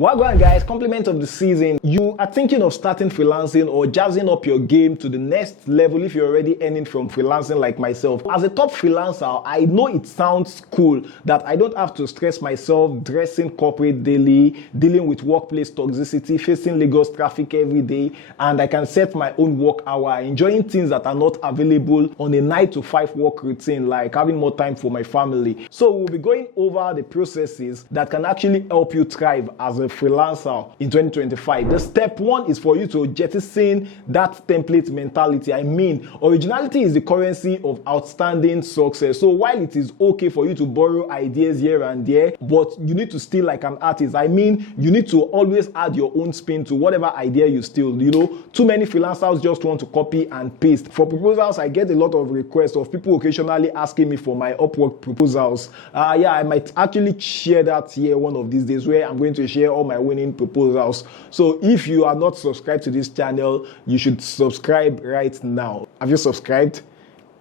Wagwan guys, compliment of the season. You are thinking of starting freelancing or jazzing up your game to the next level if you're already earning from freelancing like myself. As a top freelancer, I know it sounds cool that I don't have to stress myself dressing corporate daily, dealing with workplace toxicity, facing Lagos traffic every day, and I can set my own work hour, enjoying things that are not available on a 9 to 5 work routine, like having more time for my family. So we'll be going over the processes that can actually help you thrive as a freelancer in 2025. The step one is for you to jettison that template mentality. I mean, originality is the currency of outstanding success. So while it is okay for you to borrow ideas here and there, but you need to steal like an artist. I mean, you need to always add your own spin to whatever idea you steal. You know, too many freelancers just want to copy and paste. For proposals, I get a lot of requests of people occasionally asking me for my Upwork proposals. I might actually share that here one of these days, where I'm going to share all my winning proposals. So if you are not subscribed to this channel, you should subscribe right now. Have you subscribed?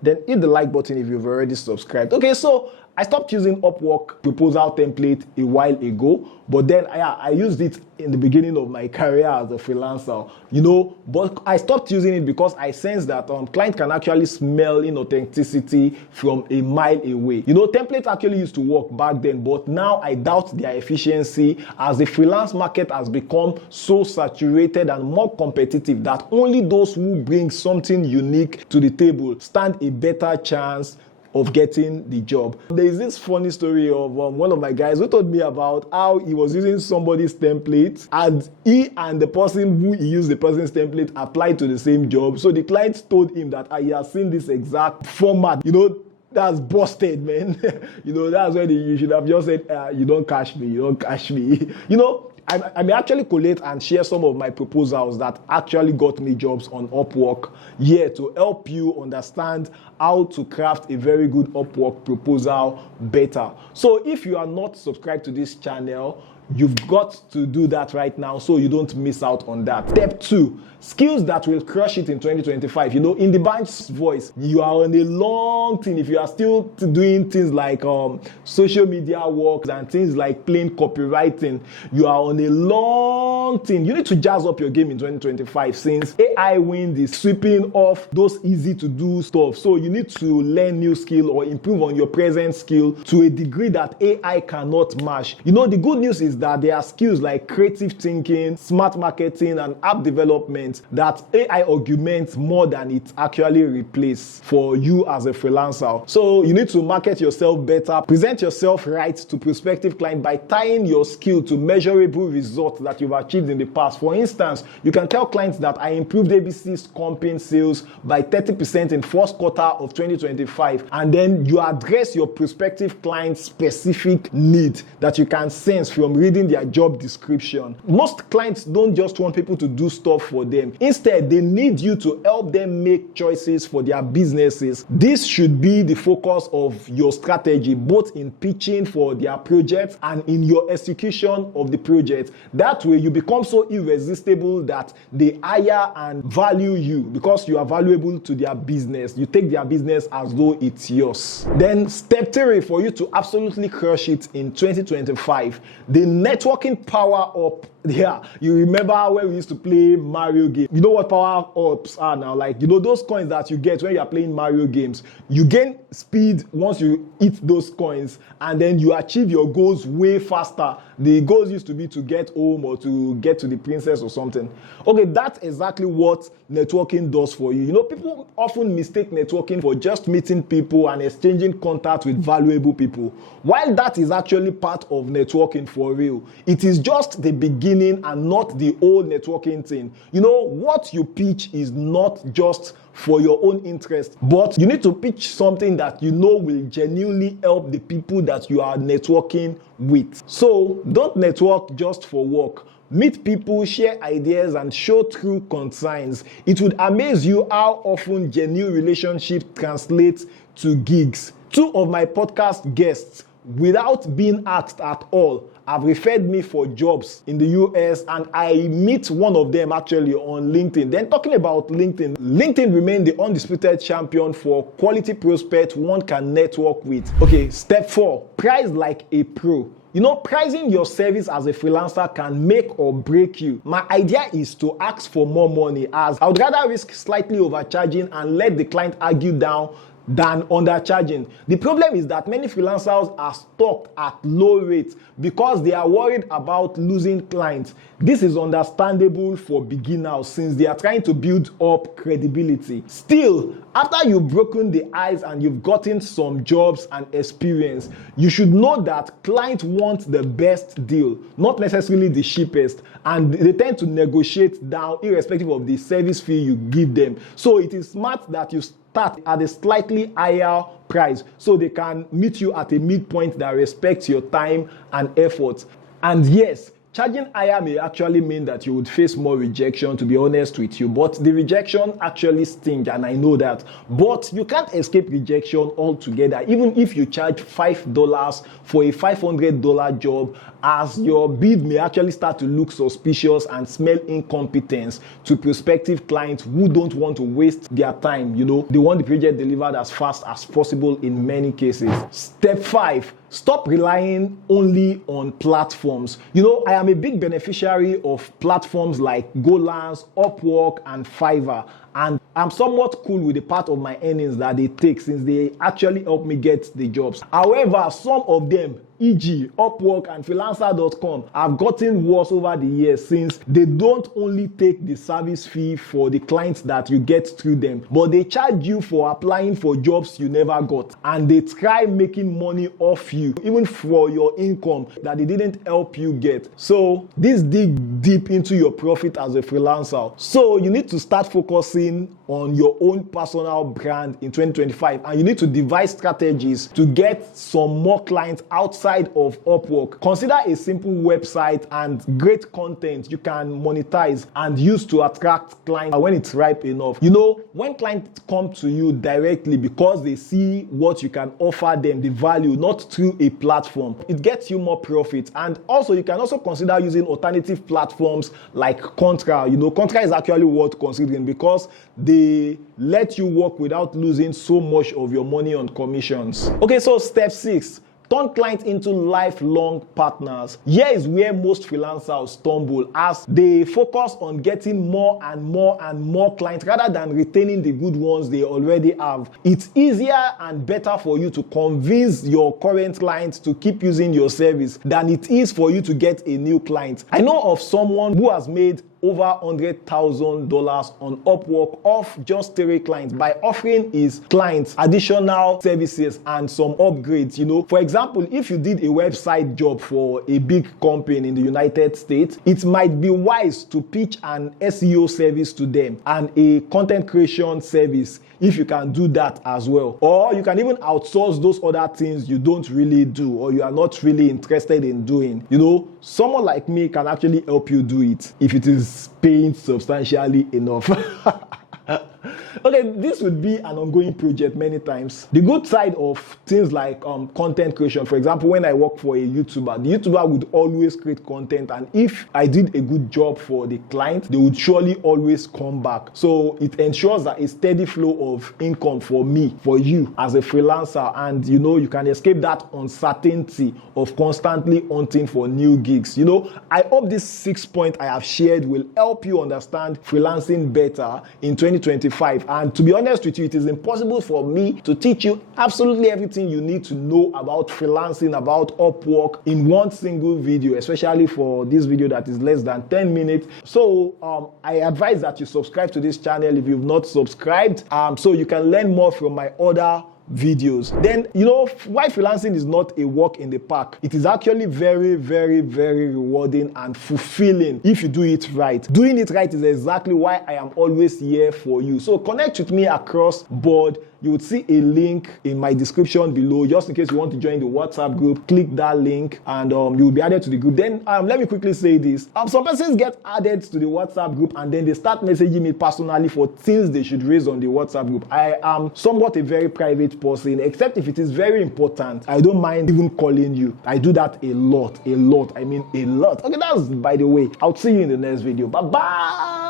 Then hit the like button if you've already subscribed. Okay, so I stopped using Upwork proposal template a while ago, but then I used it in the beginning of my career as a freelancer, you know, but I stopped using it because I sensed that clients can actually smell inauthenticity from a mile away. You know, templates actually used to work back then, but now I doubt their efficiency as the freelance market has become so saturated and more competitive that only those who bring something unique to the table stand a better chance of getting the job. There is this funny story of one of my guys who told me about how he was using somebody's template, and he and the person who he used the person's template applied to the same job. So the client told him that he has seen this exact format. You know, that's busted, man. You know, that's when you should have just said, you don't catch me, you don't catch me. You know, I may actually collate and share some of my proposals that actually got me jobs on Upwork here to help you understand how to craft a very good Upwork proposal better. So if you are not subscribed to this channel, you've got to do that right now so you don't miss out on that. Step 2, skills that will crush it in 2025. You know, in the band's voice, you are on a long thing. If you are still doing things like social media work and things like plain copywriting, you are on a long thing. You need to jazz up your game in 2025 since AI wind is sweeping off those easy to do stuff. So you need to learn new skill or improve on your present skill to a degree that AI cannot match. You know, the good news is that there are skills like creative thinking, smart marketing, and app development that AI augments more than it actually replaces for you as a freelancer. So you need to market yourself better, present yourself right to prospective clients by tying your skill to measurable results that you've achieved in the past. For instance, you can tell clients that I improved ABC's comping sales by 30% in first quarter of 2025, and then you address your prospective client's specific need that you can sense from reading their job description. Most clients don't just want people to do stuff for them. Instead, they need you to help them make choices for their businesses. This should be the focus of your strategy, both in pitching for their projects and in your execution of the project. That way, you become so irresistible that they hire and value you because you are valuable to their business. You take their business as though it's yours. Then step 3 for you to absolutely crush it in 2025, the networking power up. Yeah, you remember when we used to play Mario games? You know what power ups are now? Like, you know, those coins that you get when you are playing Mario games, you gain speed once you eat those coins, and then you achieve your goals way faster. The goals used to be to get home or to get to the princess or something. Okay, that's exactly what networking does for you. You know, people often mistake networking for just meeting people and exchanging contact with valuable people. While that is actually part of networking for real, it is just the beginning and not the whole networking thing. You know, what you pitch is not just for your own interest, but you need to pitch something that you know will genuinely help the people that you are networking with. So don't network just for work. Meet people, share ideas, and show true concerns. It would amaze you how often genuine relationships translate to gigs. 2 of my podcast guests, without being asked at all, have referred me for jobs in the US, and I meet one of them actually on LinkedIn. Then talking about LinkedIn, LinkedIn remained the undisputed champion for quality prospects one can network with. Okay, step 4, price like a pro. You know, pricing your service as a freelancer can make or break you. My idea is to ask for more money, as I would rather risk slightly overcharging and let the client argue down than undercharging. The problem is that many freelancers are stuck at low rates because they are worried about losing clients. This is understandable for beginners since they are trying to build up credibility. Still, after you've broken the ice and you've gotten some jobs and experience, you should know that clients want the best deal, not necessarily the cheapest, and they tend to negotiate down irrespective of the service fee you give them. So it is smart that you start at a slightly higher price so they can meet you at a midpoint that respects your time and effort. And yes, charging higher may actually mean that you would face more rejection, to be honest with you, but the rejection actually stings, and I know that. But you can't escape rejection altogether, even if you charge $5 for a $500 job, as your bid may actually start to look suspicious and smell incompetence to prospective clients who don't want to waste their time. You know, they want the project delivered as fast as possible in many cases. Step 5. Stop relying only on platforms. You know, I am a big beneficiary of platforms like Golance, Upwork, and Fiverr. And I'm somewhat cool with the part of my earnings that they take since they actually help me get the jobs. However, some of them, e.g. Upwork and freelancer.com, have gotten worse over the years since they don't only take the service fee for the clients that you get through them, but they charge you for applying for jobs you never got, and they try making money off you, even for your income that they didn't help you get. So this dig deep into your profit as a freelancer. So you need to start focusing on your own personal brand in 2025, and you need to devise strategies to get some more clients outside of Upwork. Consider a simple website and great content you can monetize and use to attract clients when it's ripe enough. You know, when clients come to you directly because they see what you can offer them, the value, not through a platform, it gets you more profit. And also, you can also consider using alternative platforms like Contra. You know, Contra is actually worth considering because they let you work without losing so much of your money on commissions. Okay, so step 6. Turn clients into lifelong partners. Here is where most freelancers stumble, as they focus on getting more and more and more clients rather than retaining the good ones they already have. It's easier and better for you to convince your current clients to keep using your service than it is for you to get a new client. I know of someone who has made over $100,000 on Upwork off just 3 clients by offering his clients additional services and some upgrades. You know, for example, if you did a website job for a big company in the United States, it might be wise to pitch an SEO service to them and a content creation service if you can do that as well. Or you can even outsource those other things you don't really do or you are not really interested in doing. You know, someone like me can actually help you do it if it is paying substantially enough. Okay, this would be an ongoing project many times. The good side of things like content creation, for example, when I work for a YouTuber, the YouTuber would always create content, and if I did a good job for the client, they would surely always come back. So it ensures that a steady flow of income for me, for you as a freelancer, and you know, you can escape that uncertainty of constantly hunting for new gigs. You know, I hope this 6 points I have shared will help you understand freelancing better in 2025. And to be honest with you, it is impossible for me to teach you absolutely everything you need to know about freelancing, about Upwork in one single video, especially for this video that is less than 10 minutes. So I advise that you subscribe to this channel if you've not subscribed, so you can learn more from my other videos. Then, you know, why freelancing is not a walk in the park. It is actually very, very, very rewarding and fulfilling if you do it right. Doing it right is exactly why I am always here for you. So connect with me across board. You would see a link in my description below, just in case you want to join the WhatsApp group. Click that link and you will be added to the group. Then let me quickly say this. Some persons get added to the WhatsApp group and then they start messaging me personally for things they should raise on the WhatsApp group. I am somewhat a very private person, except if it is very important. I don't mind even calling you. I do that a lot. I mean a lot. Okay, that's by the way. I'll see you in the next video. Bye-bye.